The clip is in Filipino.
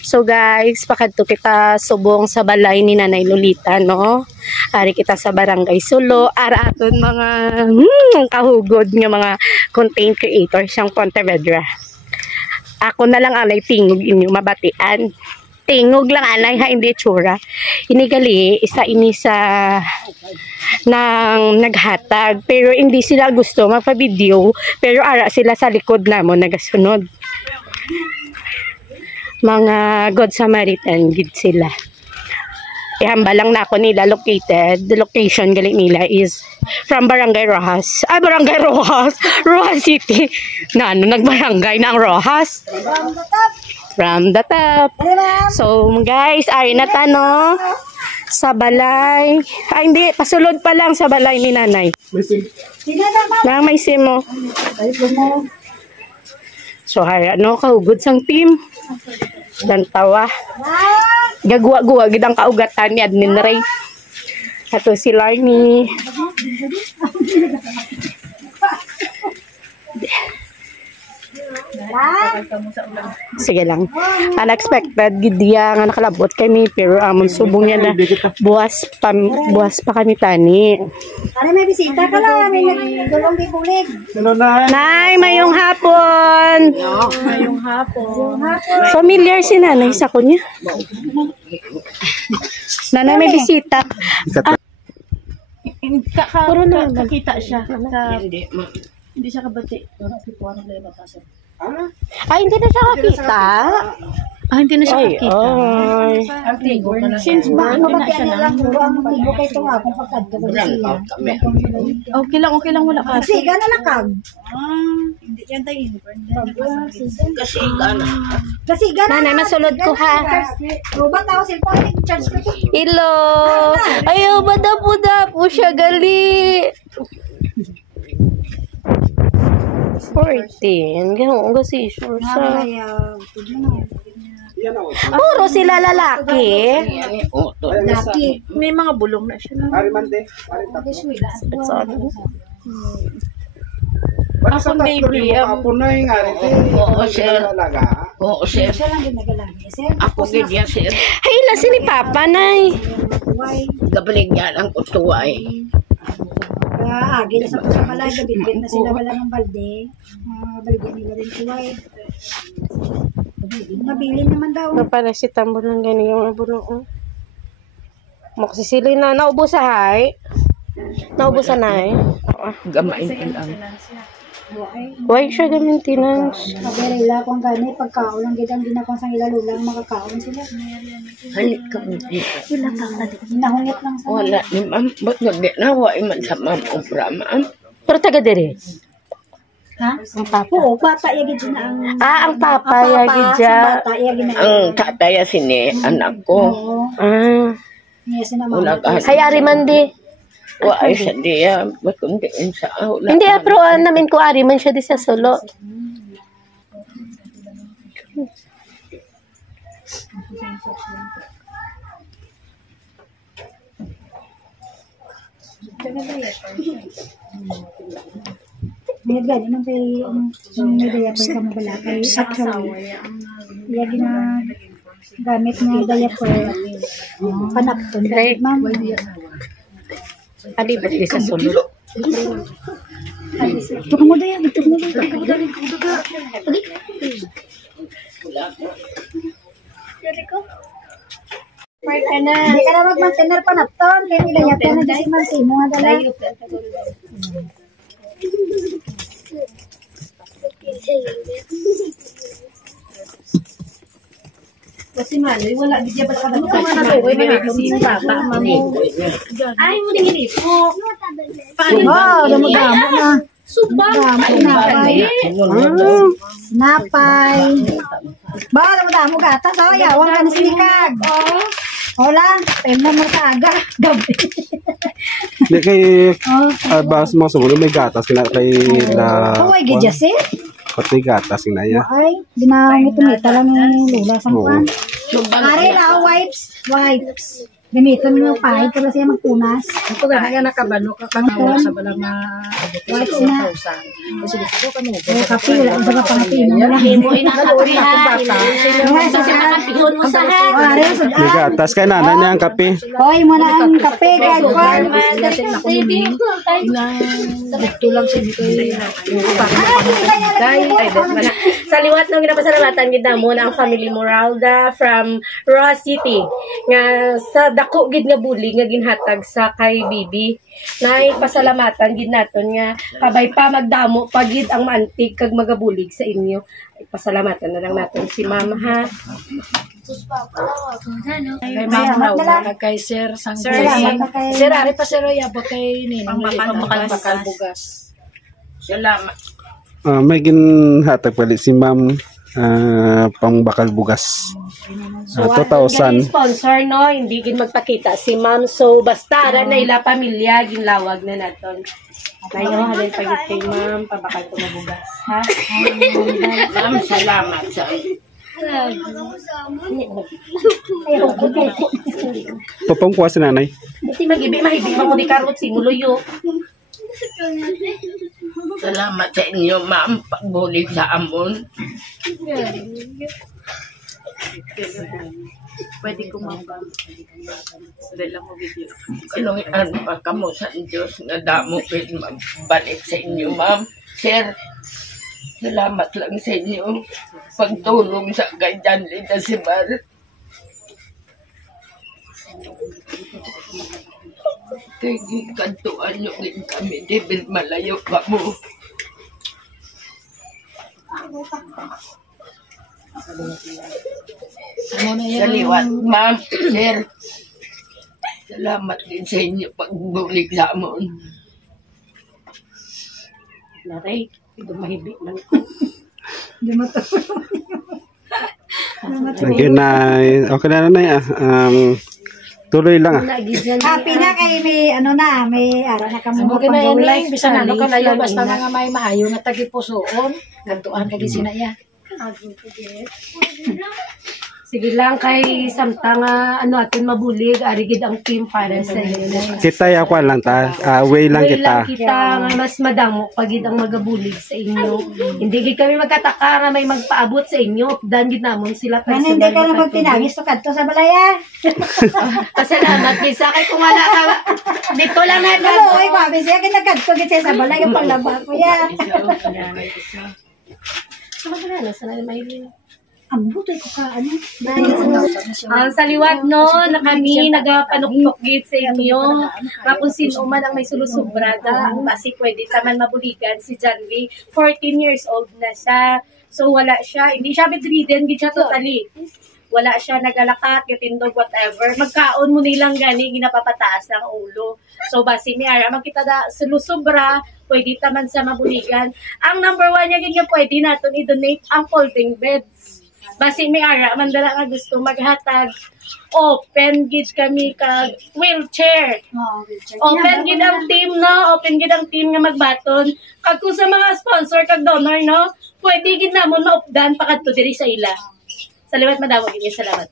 So guys, pakadto kita subong sa balay ni Nanay Lolita, no? Ari kita sa Barangay Sulo, ara aton mga kahugod nga mga content creator siyang Pontevedra. Ako na lang anay tingog inyo mabatian. Tingog lang anay ha, hindi tsura. Inigali, isa ini sa nang naghatag, pero hindi sila gusto magpa-video, pero ara sila sa likod namo nagasunod. Mga Good Samaritan gid sila. Ihamba lang na ako nila located. The location gali nila is from Barangay Rojas. Ay, Barangay Rojas. Rojas City. Na ano, nagbarangay na ang Rojas. From the top. So, guys, ay na no? Sa balay. Ay, hindi. Pasulod pa lang sa balay ni Nanay. Na may sim mo. So, hay, ano, kahugod sang team. Dan tawa. Gagwa-guwa gid ang kaugatan ni Admin Ray. Ato si Larny. Sige lang. Unexpected gid dia nga nakalabot kami pero amon subong niya na buwas pa kami tani. Ari may bisita ka lang, may nagdulong di bulig. Nay, mayong hapon. Mayong hapon. Familiar si Nanay sa kunya. Nanay may bisita. Puro na nakita siya. Hindi siya kabati. Ay, hindi na siya kakita. Hindi na siya kakita. Since ba, ano ba siya lang? Okay lang, wala ka. Kasi gana lakag. Hindi yan tayo. Kasi gana. Nanay, masulod ko ha. Ruba tao cellphone, charge ko to. Hello. Ayaw, badapo siya gali. 14. Ganoon kasi sure sa. Puro sila lalaki. Laki. May mga bulong na siya. Ako baby. Oo, sir. Oo, sir. Siya lang din nagalagi. Sir, Ako ganyan, sir. Ay, lasi ni Papa, Nay. Gabalig niya lang ko tuway. agi na sa balay, gabit na sila wala ng balde. Baligyan nila rin tuway. Nabilin naman daw. Napala si Tambo ng gani yung abuno. Maksisili na. Naubo sa hay. Naubo sa nay. Gamain ko lang. Why siya ga maintenance? Kaberila kung gani, pagkaon lang gidang ginakong sang ilalulang makakaon sila. Halik ka mo dito. Nahungit lang sa Wala ni ma'am. Ba't nagdi na? Huwag man sa ma'am o pra ma'am. Pero taga dire. ha? Ang papa. Oo, bata yagid na ang... Ang papa yagid si dya. bata yagid na. Ang tataya sini anak ko. Oo. Niya sinamama. Kaya ariman di. Wa ay sa diya. Ba't kung diin sa aw. Hindi pero namin ko ariman siya di sa solo. May gani nang kay may diaper ka mabalakay. Actually, yagi na gamit na diaper. Panapton. Ma'am. Ali ba di sa solo? Tuka mo daya, tuka mo daya. Hindi ka na mag-mantener panapton. Kaya nilayatan na di si Mansimo nga dala. Kasi maloy, wala di ba ka ba na tuloy na kasi bata mamo. Ay mo din ginito. Wow, damo-damo na. Napay. Napay. Ba, damo-damo gatas. Oh, yawang ka na sinikag. Hola, time na magtaga. Gabi. Hindi kay bas mga sumunod may gatas kina kay na. Oh, ay gidya si. Pati gatas na ya. Ay, ginamit-mita lang ni Lula sa kuwan. Ari na wipes. Gamiton mo pa, para siya magpunas. Ito gana nakabalo ka kamo sa balang Wipes na. Kasi dito kamo. Oh, kape, wala ang mga pangapin. Mo ina kape ha. Sa Doon mo sa ha. Are, sudan. May gatas kay nanay niya ang kape. Hoy, mo na ang kape, kay Juan. Sa liwat ng ginapasalamatan gid namo ang family Moralda from Rojas City nga sa dako gid nga buli nga ginhatag sa kay Bibi. Nay pasalamatan gid naton nga kabay pa magdamo pagid ang maantig kag magabulig sa inyo. Ay, pasalamatan na lang naton si Mama ha. Kay Mama Raw, kay Sir Sangre. Sir, ari pa Sir Yabot kay Ninang. Pambakal bugas. Salamat. May ginhatag palit si Ma'am pangbakal bugas. So, 2,000. sponsor no, hindi gid magpakita si Ma'am. So basta ra na ila pamilya ginlawag na naton. Kayo halin pagit kay Ma'am pabakal ko mabugas ha. Ma'am, salamat sa Papamkuha si nanay. Hindi mahibi mo di karot si muluyo. salamat sa inyo, ma'am, pagbulig sa amon. Pwede ko mabang. Dahil lang mo video. Kaluhian pa kamo sa Diyos nga damo pwede magbalik sa inyo, ma'am. Sir, salamat lang sa inyo. Pagtulong sa ganyan Lida Simar. Kaya kantuan nyo din kami, David, malayo ka mo. Sa liwat, ma'am, sir. Salamat din sa inyo pagbulig sa amon. Naray, ito mahibi man. Hindi mo to. Thank you, Nay. Okay na, Nay. Tuloy lang. Happy na kay may ano na, may ara na kamo Amo gina yan pang-life. lang, bisan ano ka layo, basta nga may maayo nga tagipusoon. Gantuan kay sinaya. Sige lang kay samta nga ano atin mabulig arigid ang team para sa inyo. Kita ya kwan lang ta. Way lang Way kita. lang kita nga mas madamo pagid ang magabulig sa inyo. Hindi gid kami magkataka nga may magpaabot sa inyo. Dan gid namon sila Ano hindi ka na magtinagis to kadto sa balaya. Pasalamat gid sa kay kung wala ka dito lang na Ano oy babe siya kinakadto gid siya sa balaya paglaba ko ya. Sa na may Ambutoy ko ka ano. sa liwat no na kami nagapanuktok gid sa inyo. Kapag sino man ang may sulusubrada, ang basi pwede taman mabuligan si Janvi. 14 years old na siya. So wala siya, hindi siya bedridden gid siya totally. Wala siya nagalakat, katindog, whatever. Magkaon mo nilang gani, ginapapataas ng ulo. So basi mi ara makita da sulusubra, pwede taman sa mabuligan. Ang number 1 niya gid nga pwede naton i-donate ang folding bed. Basi may ara, mandala nga gusto maghatag. Open gid kami kag wheelchair. Open gid ang team no, open gid ang team nga magbaton. Kag kung sa mga sponsor kag donor no, pwede gid namon maupdan pakadto diri sa ila. Salamat madamo gid salamat.